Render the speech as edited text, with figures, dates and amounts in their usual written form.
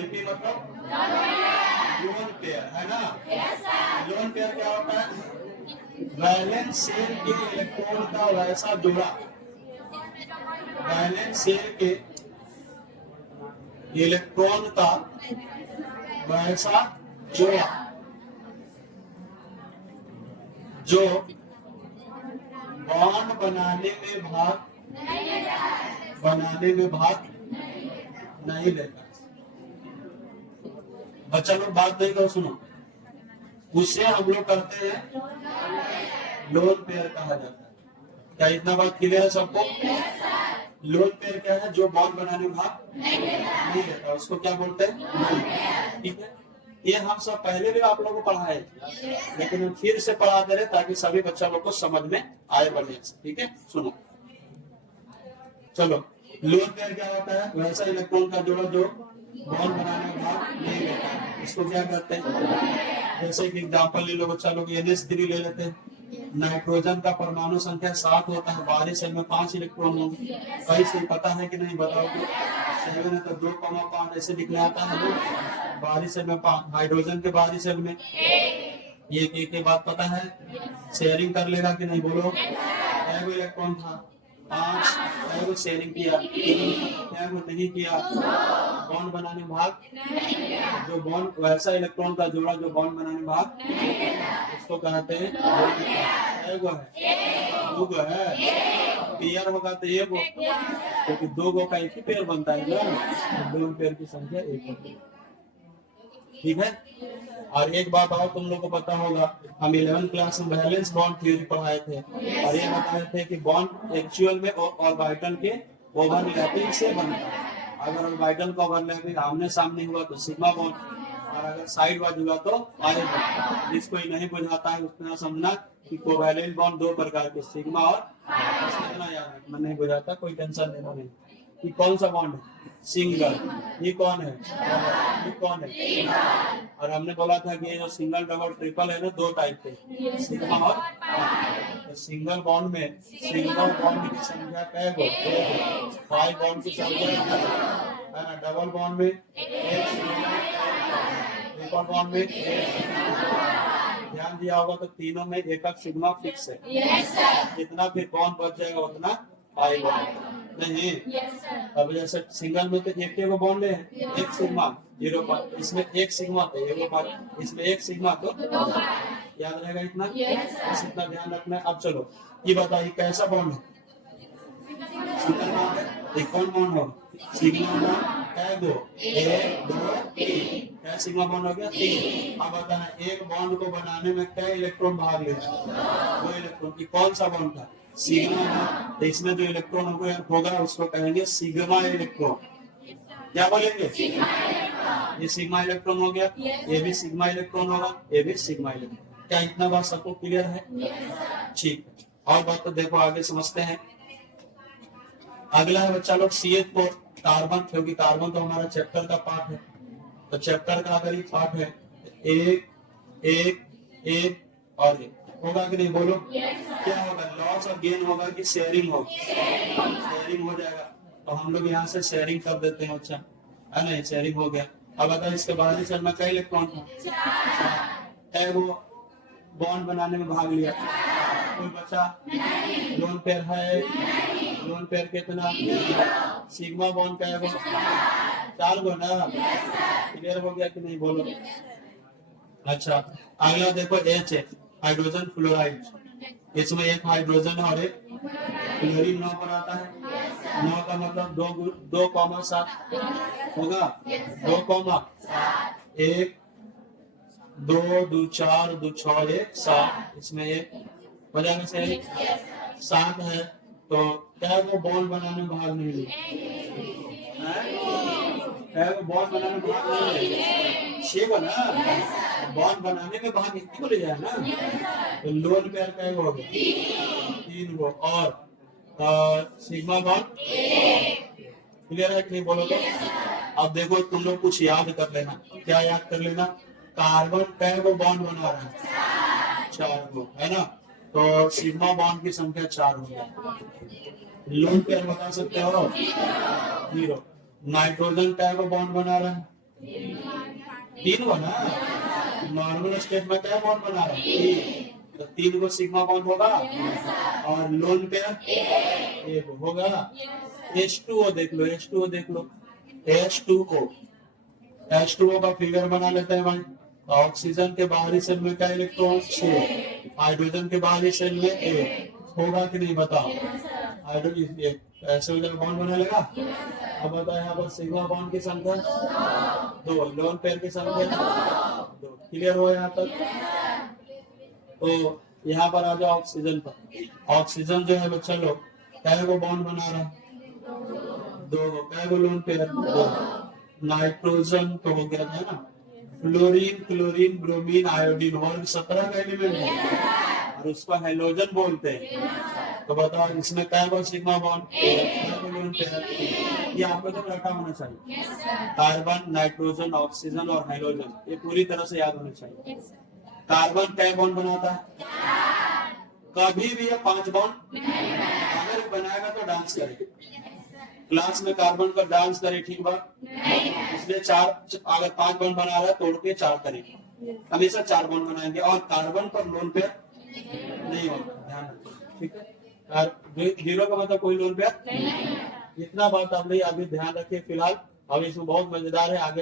LP मतलब lone pair है ना। लोन पेयर क्या होता है? वैलेंस शेल के इलेक्ट्रॉन का वैसा जोड़ा, वैलेंस शेल के इलेक्ट्रॉन का वैसा जोड़ा जो बॉन्ड बनाने में भाग नहीं लेता। बच्चा लोग बात नहीं करो, सुनो। उससे हम लोग करते हैं लोन पेयर कहा जाता है। क्या इतना बात क्लियर है सबको? लोन पेयर क्या है? जो बॉन्ड बनाने में भाग नहीं लेता, उसको क्या बोलते हैं? ठीक है, ये हम सब पहले भी आप लोगों को पढ़ाए, लेकिन हम फिर से पढ़ा दे रहे ताकि सभी बच्चा लोग को समझ में आए बढ़िया से। ठीक है, सुनो। चलो, लोन पेयर क्या होता है? वैसा इलेक्ट्रॉन का जोड़ा जो बॉन्ड बनाने में भाग नहीं लेता, इसको क्या कहते हैं? जैसे कि एग्जांपल ले लो बच्चा लोग, NH3 ले लेते हैं। नाइट्रोजन का परमाणु संख्या 7 होता है, बाहरी सेल में 5 इलेक्ट्रॉन होंगे। कहीं से पता है कि नहीं बताओ? 7 है तो 2,5 ऐसे लिखने आता है। बाहरी सेल में 5, हाइड्रोजन के बाहरी सेल में ये एक बात पता है? शेयरिंग कर लेगा कि नहीं बोलो? एगो इलेक्ट्रॉन था 5, एगो शेयरिंग किया, एगो नहीं किया, बॉन्ड बनाने भाग जो बॉन्ड वैसा इलेक्ट्रॉन का जोड़ा जो बॉन्ड बनाने भाग उसको कहते हैं एगो है, दूगो है। पेयर होगा तो एगो, क्योंकि दो गो का एक ही पेयर बनता है ना, दो पेयर की संख्या एक होती है। ठीक है, और एक बात और तुम लोग को पता होगा, हम 11th क्लास में वैलेंस बॉन्ड थ्योरी पढ़ाए थे और ये बताए थे कि बॉन्ड एक्चुअल में ऑर्बिटल के ओवरलैपिंग से बनता है। अगर ऑर्बिटल का ओवरलैपिंग आमने सामने हुआ तो सिग्मा बॉन्ड, और अगर साइड वाइज हुआ तो आरे बॉन्ड। जिसको नहीं बुझाता है उतना समझना कि कोवैलेंट बॉन्ड दो प्रकार के, सिग्मा और इतना याद रखना। नहीं बुझाता कोई टेंशन लेना नहीं। कि कौन सा बॉन्ड है? सिंगल। ये कौन है? ये कौन है? और हमने बोला था कि ये जो सिंगल डबल ट्रिपल है ना, दो टाइप के, सिग्मा और तो सिंगल बॉन्ड में सिंगल बॉन्ड की संख्या क्या है? 5 बॉन्ड की संख्या है ना। डबल बॉन्ड में ट्रिपल बॉन्ड में ध्यान दिया होगा तो तीनों में एक सिग्मा फिक्स है। जितना फिर बॉन्ड बच जाएगा उतना आएगा नहीं। अब जैसे सिंगल में तो एक बॉन्ड है, एक सिग्मा 0, इसमें एक सिग्मा तो इसमें एक सिग्मा, तो याद रहेगा इतना। बस इतना ध्यान रखना है। अब चलो ये बताइए कैसा बॉन्ड है? सिंगल बॉन्ड है। एक कौन बॉन्ड हो? सिग्मा बॉन्ड है दो, 1 2 3, क्या सिग्मा बॉन्ड हो गया? 3। अब बताना एक बॉन्ड को बनाने में क्या इलेक्ट्रॉन भाग लेगा? 2 इलेक्ट्रॉन। की कौन सा बॉन्ड था? Sigma bond. तो इसमें जो इलेक्ट्रॉन होगा उसको कहेंगे सिग्मा इलेक्ट्रॉन। क्या बोलेंगे? ये सिग्मा इलेक्ट्रॉन हो गया, ये भी सिग्मा इलेक्ट्रॉन होगा, ये भी सिग्मा इलेक्ट्रॉन। क्या इतना बात सबको क्लियर है? ठीक। और बात तो देखो आगे समझते हैं। अगला है बच्चा लोग CH4 कार्बन, क्योंकि कार्बन तो हमारा चैप्टर का पार्ट है। तो चैप्टर का अगर ये पार्ट है, एक एक एक और एक होगा कि नहीं बोलो? क्या होगा? लॉस और गेन होगा कि शेयरिंग होगा? शेयरिंग हो जाएगा। तो हम लोग यहाँ से शेयरिंग कर देते हैं। अच्छा है ना, शेयरिंग हो गया। अब अगर इसके बाहरी सेल में कई इलेक्ट्रॉन था, वो बॉन्ड बनाने में भाग लिया, कोई बचा? लोन पेयर है। लोन पेयर कितना? सिग्मा बॉन्ड का है वो 4 गो ना। क्लियर हो गया कि नहीं बोलो? अच्छा, अगला देखो H है, हाइड्रोजन फ्लोराइड। इसमें एक हाइड्रोजन और एक फ्लोरीन 9 पर आता है। 9 का मतलब 2,7 होगा। 2,1 2 2 4 2 6 1 7, इसमें एक हो जाएगा से 7 है। तो क्या वो बॉन्ड बनाने में भाग नहीं लिया? बॉन्ड बनाने में भाग नहीं लिया, 6 ना। बॉन्ड बनाने में भाग इतनी बोले जाए ना। तो लोन पेयर का हो गया 3 गो, और सिग्मा बॉन्ड क्लियर है कि नहीं बोलोगे? अब देखो तुम लोग कुछ याद कर लेना। क्या याद कर लेना? कार्बन कै गो बॉन्ड बना रहा है? 4 गो है ना। तो सिग्मा बॉन्ड की संख्या 4 हो गई। लोन पेयर बता सकते हो? 0। नाइट्रोजन कै गो बॉन्ड बना रहा है? तीन को ना, नॉर्मल स्टेट में क्या बॉन्ड बना रहा है? तो 3 को सिग्मा बॉन्ड होगा और लोन पेयर एक होगा। H2O देख लो, H2O देख लो, H2O, H2O का फिगर बना लेते हैं भाई। ऑक्सीजन के बाहरी सेल में क्या इलेक्ट्रॉन? 6। हाइड्रोजन के बाहरी सेल में 1 होगा कि नहीं बताओ? हाइड्रोजन ऐसे हो जाएगा, बॉन्ड बना लेगा। अब बताओ यहाँ पर सिग्मा बॉन्ड की संख्या 2, लोन पेयर की संख्या 2। क्लियर हो यहाँ तक? तो यहाँ पर आ जाओ ऑक्सीजन पर। ऑक्सीजन जो है बच्चा लोग क्या को बॉन्ड बना रहा? 2। क्या को लोन पेयर? 2। नाइट्रोजन तो हो गया था ना, फ्लोरीन, क्लोरीन, ब्रोमीन, आयोडीन, वर्ग 17 का एलिमेंट है और उसको हेलोजन बोलते हैं। तो बताओ इसमें क्या को सिग्मा बॉन्ड? Lone pair. ये आपको तो रखा होना चाहिए, कार्बन, नाइट्रोजन, ऑक्सीजन और हेलोजन, ये पूरी तरह से याद होना चाहिए। कार्बन क्या बॉन्ड बनाता है? कभी भी ये 5 बॉन्ड अगर बनाएगा तो डांस करे। क्लास में कार्बन पर डांस करे, ठीक बात? इसलिए 4, अगर 5 बॉन्ड बना रहा है तोड़ के 4 करेंगे, हमेशा 4 बॉन्ड बनाएंगे। और कार्बन पर लोन पेयर नहीं होगा, ध्यान रखिए, ठीक है? 0 का मतलब कोई लोन पेयर। इतना बात आप नहीं अभी ध्यान रखिए फिलहाल। अब इसमें बहुत मजेदार है, आगे